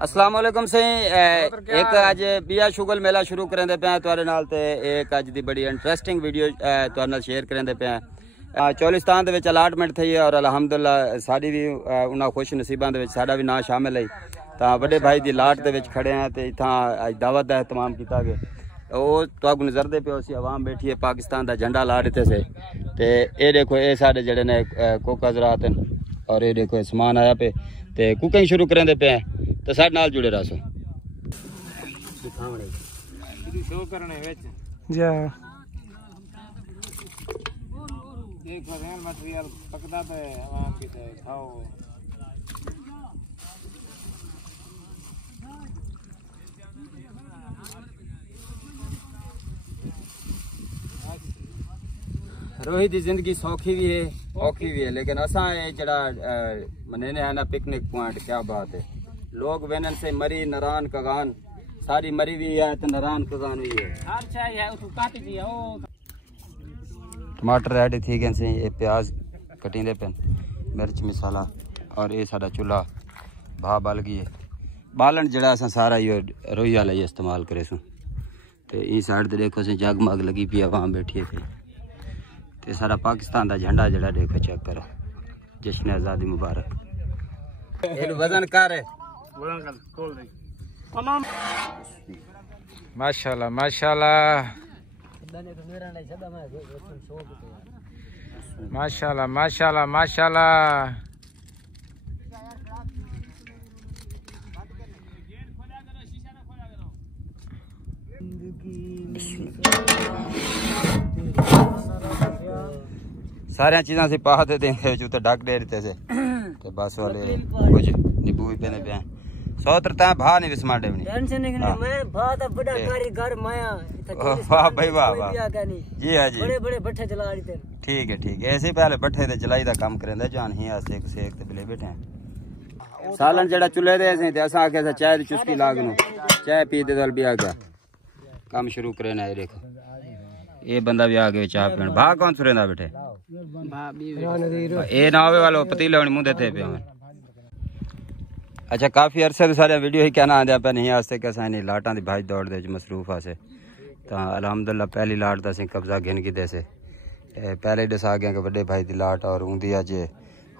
अस्सलाम वालेकुम से एक अज बिया शुगल मेला शुरू करेंदे पे तुहाडे नाल ते एक अज दी बड़ी इंटरेस्टिंग वीडियो तुहाडे नाल शेयर करेंदे पे चौलिस्तान दे विच अलाटमेंट थई है और अल्हम्दुलिल्लाह साडी भी उन्हां खुश नसीबां दे विच साडा भी नाम शामिल है। तां वड्डे भाई दी लाट दे विच खड़े हैं ते इत्थां अज दावत दा एहतमाम कीता गया। वो तुहानू नजरदे पे सी आवाम बैठी है, पाकिस्तान दा झंडा ला दिते से ते ए देखो ये साडे जेड़े ने कोका ज़रात और ये देखो समान आया पे ते कुकिंग शुरू करेंदे पे तो साडे नाल जुड़े रहो। शो करने विच जा देखो रेल मटेरियल पकदा ते आवाम की ते खाओ। रोहित की जिंदगी सौखी भी है औखी भी है, लेकिन असा जरा मनेने है ना पिकनिक पॉइंट, क्या बात है। लोग वेनन से मरी नरान कगान सारी मरी भी है तो नरान कगान भी है। टमाटर रेडी थी गए से, ये प्याज कटींदे पे, मिर्च मसाला और ये साडा चूल्हा भा बल गई है। बालन जड़ा असा सारा ये रोई वाला ही इस्तेमाल करे सू। तो इस साइड ते देखो से जगमग लगी पी आवाम बैठी है ते सारा पाकिस्तान का झंडा जड़ा देखो चेक करो। जश्न आज़ादी मुबारक। ये वजन कर माशाल्लाह माशाल्लाह माशाल्लाह माशाल्लाह माशाल्लाह। सारिया चीज़ा से पा दे देंगे जो तो ढक दे देते से तो बस वाले कुछ नींबू भी पीने पे सौ तरता भा नहीं विस्माडे भी मैं भा दा बड़ा कारीगर माया वाह भाई वाह वाह जी हां जी बड़े बड़े भट्ठे जला रहे। ठीक है ऐसे पहले भट्ठे ते जलाई दा काम करेंदे जान ही आसे सेक ते बिले बैठे सालन जड़ा चुल्हे दे से ते असा आके चाय दी चुस्की लागनो चाय पी दे दल भी आ गया काम शुरू करे ना। देखो ये बंदा भी आ गया चाय पीण। भा कौन सुरेंदा बैठे ये ना होवे वालो पतीले हुन मुंह देते पे। अच्छा काफ़ी अरसे तो सारे वीडियो ही कहना आंदा पे नहीं आस्ते कैसा नहीं लाटां दी भाई दौड़ दे मसरूफ आसे तां अल्हम्दुलिल्लाह पहली लाट दा कब्जा गिन गिदे से पहले दसा गया कि बड़े भाई दी लाट और उंदी अज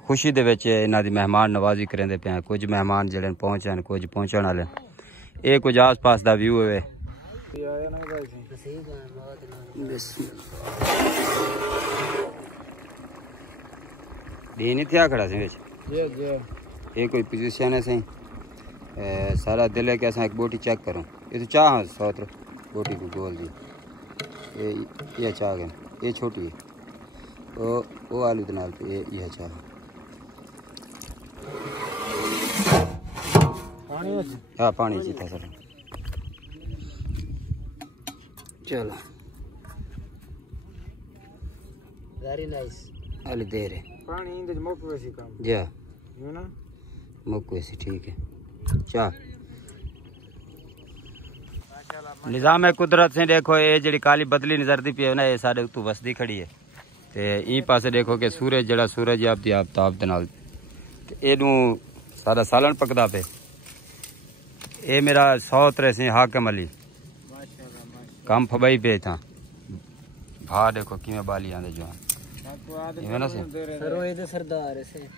खुशी दे विच इन्हां दी मेहमान नवाजी करेंदे पे। कुछ मेहमान जेड़े पहुंचन कुछ पहुंचण वाले ये कुछ आस पास दा व्यू है। डी नहीं थिया खड़ा से ये कोई पोजीशन है सही सारा दिल है कि असा एक बोटी चेक करूँ ये तो चाह सौत्र बोटी को गोल दी ये चाह गए ये छोटी है वो आलू के नाल पे ये चाह हाँ पानी सीता सर चलो वेरी नाइस आलू दे रहे पानी इंदे मोक वैसी काम जा है ना मुक वैसी ठीक है चाह निज़ाम कुदरत से देखो ये जी काली बदली नजरदी पी है ना ये साढ़े तू वसदी खड़ी है ते ई पासे देखो कि सूरज जड़ा सूरज आपदी आफ्ताब दे नाल एनू सारा सालन पकदा पे। ये मेरा 100 से हाकिम अली काम फबई पे था भा देखो किमें बाली आंदे जो ना से सरोए दे सरदार से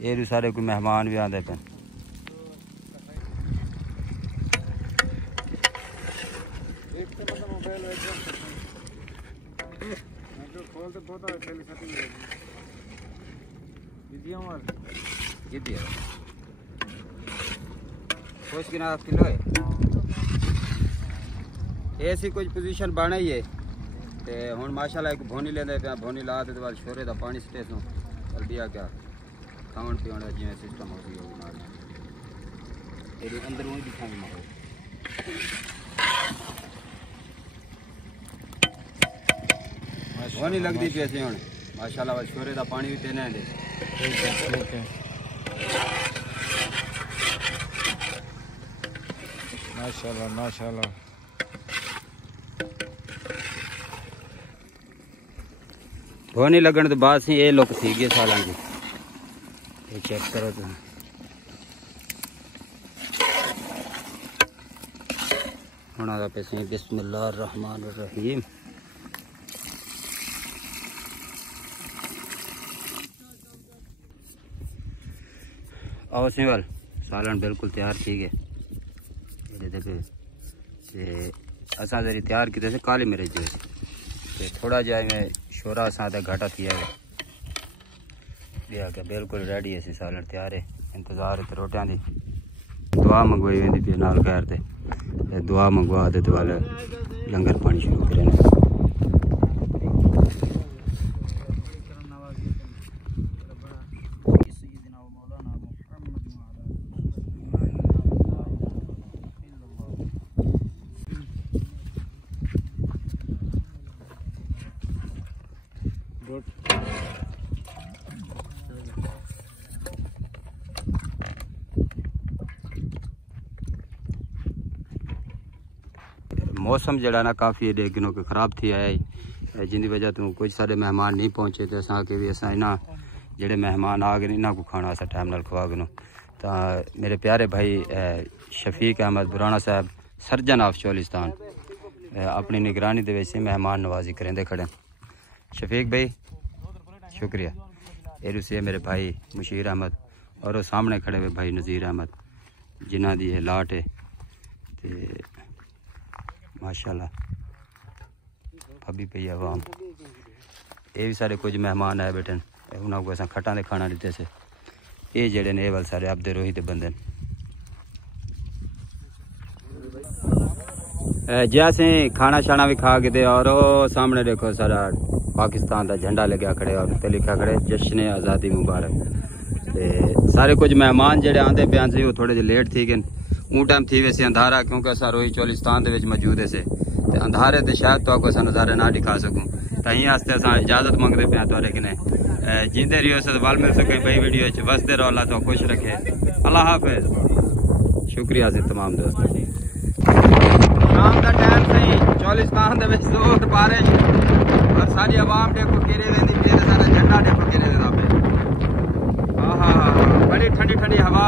ये सारे कोई मेहमान भी आंदे पे। किलो है ऐसी कुछ पोजीशन बन ही है ते हुन माशाल्लाह एक भोनी लेंदे पे भोनी ला दे बाद छोरे दा पानी सटे सो चल दिया क्या खाण पीण दा जिवें सिस्टम हो गई होगी नाल एदे अंदर वही दिखाई मारो भोनी लगदी पे से हुन माशाल्लाह बाद छोरे दा पानी भी पीने दे ठीक है माशाल्लाह माशाल्लाह। धोनी लगन तो बाद से ये लोग थी गए साल जी ये चेक करो तुम हुण आगा पे सी बिस्मिल्लाहिर रहमानिर रहीम। आओ सिंवल सालन बिल्कुल तैयार थी गए असा जरी तैयार किते से काली मिर्च जो ते थोड़ा जाए में शोरा सादा घाटा थिया गया के बिल्कुल रेडी है सालन तैयार है। इंतजार है रोटियां दी दुआ मंगवाई वेंदी पे नाल खैर ते दुआ मंगवा दे तो वाले लंगर पानी शुरू करें। मौसम जड़ा ना काफ़ी डेढ़ दिनों के ख़राब थी आया जिंदी वजह तो कुछ सारे मेहमान नहीं पहुँचे तो असांखे भी असां इन्हां जेड़े मेहमान आ गए इन्हां को खाना असां टाइम नाल खवा गनो। तो मेरे प्यारे भाई शफीक अहमद बुराना साहब सर्जन ऑफ चोलिस्तान अपनी निगरानी दे विच मेहमान नवाजी करेंदे खड़े। शफीक भाई शुक्रिया। ये मेरे भाई मुशीर अहमद और वो सामने खड़े हुए भाई नज़ीर अहमद जिन्हां दी लाट है ते माशाल्लाह भाभी पई आवाम। ये भी सारे कुछ मेहमान आए बैठे उन्होंने को अस खट्टां दे खाना दिते से ये जेड़े ने वाल सारे अब्दे रोही दे बंदे जे असें खाना शाना भी खा के और सामने देखो सारा पाकिस्तान का झंडा लग्या खड़े और ते लिखा खड़े जश्न आज़ादी मुबारक। ते सारे कुछ मेहमान जेड़े आंदे पे से वो थोड़े जे लेट थी गए ऊ टाइम थी वैसे अंधारा क्योंकि अस रोही चोलिस्तान मौजूद है से अंधारे तो शायद तो अस नज़ारे ना दिखा सकूँ तो वास्ते अस इजाजत मंगते पे थोड़े कने जींदे रहियो वाल मिल सके बई वीडियो वसते रहो अल्लाह तो खुश रखे। अल्लाह हाफिज शुक्रिया से तमाम दोस्तों। शाम का टाइम सही चोलिस्तान जोर बारिश और सारी आवाम देखो केरे वेंदी पे सारा झंडा देखो केरे पे। हाँ हाँ हाँ बड़ी ठंडी ठंडी हवा